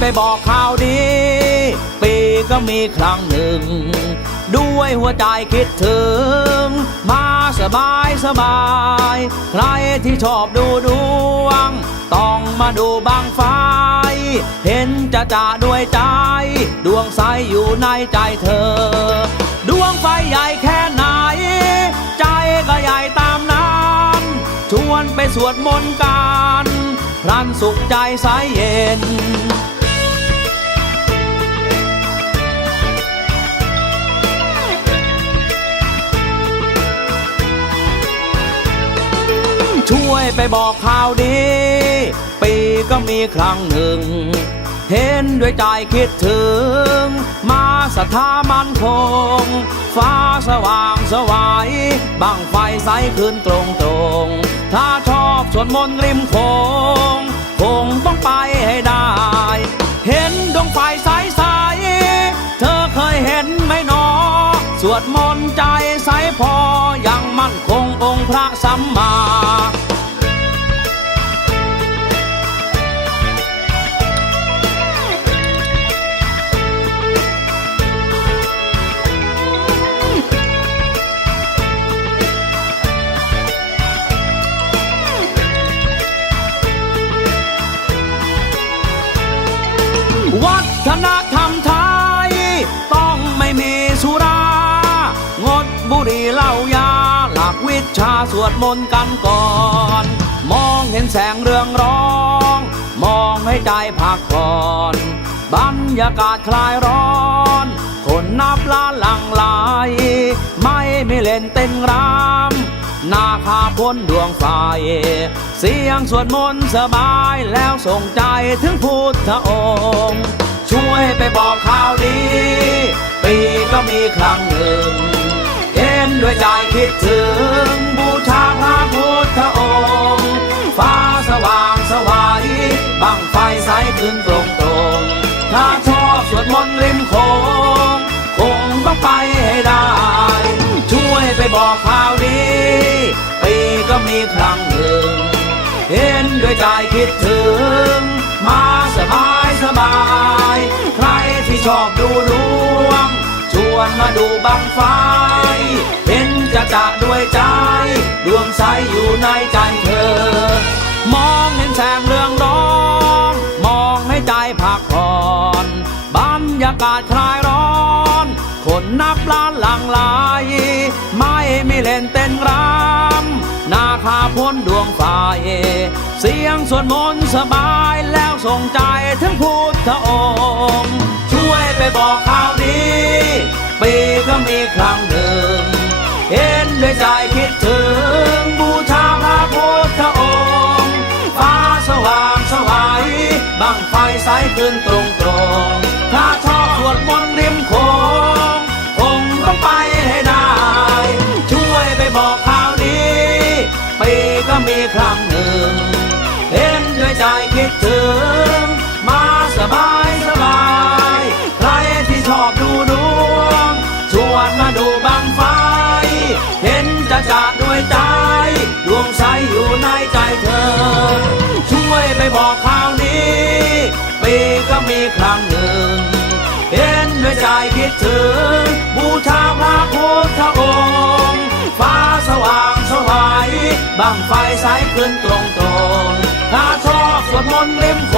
ไปบอกข่าวดี ปีก็มีครั้งหนึ่ง ด้วยหัวใจคิดถึง มาสบายสบาย ใครที่ชอบดูดวง ต้องมาดูบางไฟ เห็นจะจะด้วยใจ ดวงใสอยู่ในใจเธอ ดวงไฟใหญ่แค่ไหน ใจก็ใหญ่ตามนั้นชวนไปสวดมนต์กันรันสุขใจสายเย็น ช่วยไปบอกข่าวดี ปีก็มีครั้งหนึ่ง เห็นด้วยใจคิดถึง มาสถามันคง ฟ้าสว่างสวายบังไฟใสขึ้นตรงตรงถ้าชอบสวดมนริมโขงคงต้องไปให้ได้ เห็นดวงไฟใส คงองค์พระสัมมาวัฒ วิชาสวดมนต์กันก่อน มองเห็นแสงเรืองร้อง มองให้ใจพักผ่อนบรรยากาศคลายร้อน คนนับล้านหลังไหลไม่ไมีเล่นเต้นรำนาคาพ้นดวงไฟ เสียงสวดมนต์สบายแล้วส่งใจถึงพุทธองค์ ช่วยไปบอกข่าวดี ปีก็มีครั้งหนึ่ง ด้วยใจคิดถึง บูชาพระพุทธองค์ ฟ้าสว่างสวายบังไฟใสขึ้นตรงตรงถ้าชอบสวดมนต์ริมโขงคงต้องไปให้ได้ ช่วยไปบอกข่าวดีปีก็มีครั้งหนึ่ง เห็นด้วยใจคิดถึง มาสบายสบาย ใครที่ชอบดูดวงชวนมาดูบังไฟ จะด้วยใจ ดวงใสอยู่ในใจเธอ มองเห็นแสงเรืองร้อง มองให้ใจพักผ่อนบรรยากาศคลายร้อน คนนับล้านหลังไหลไม่มีเล่นเต้นรำนาคาพ้นดวงไฟเสียงสวดมนต์สบายแล้วส่งใจถึงพุทธองค์ ช่วยไปบอกข่าวดีปีก็มีครั้ บังไฟใสขึ้นตรงตรงถ้าชอบสวดมนต์ริมโขงคงต้องไปให้ได้ ช่วยไปบอกข่าวดีปีก็มีครั้งหนึ่ง เห็นด้วยใจคิดถึง มาสบายสบาย ใครที่ชอบดูดวง ชวนมาดูบังไฟ เห็นจะจะด้วยใจ ดวงใสอยู่ในใจเธอ ดถึง บูชาพระพุทธองค์ ฟ้าสว่างสวายบังไฟใสขึ้นตรงตรงถ้าชอบสวดมนต์เล่มโค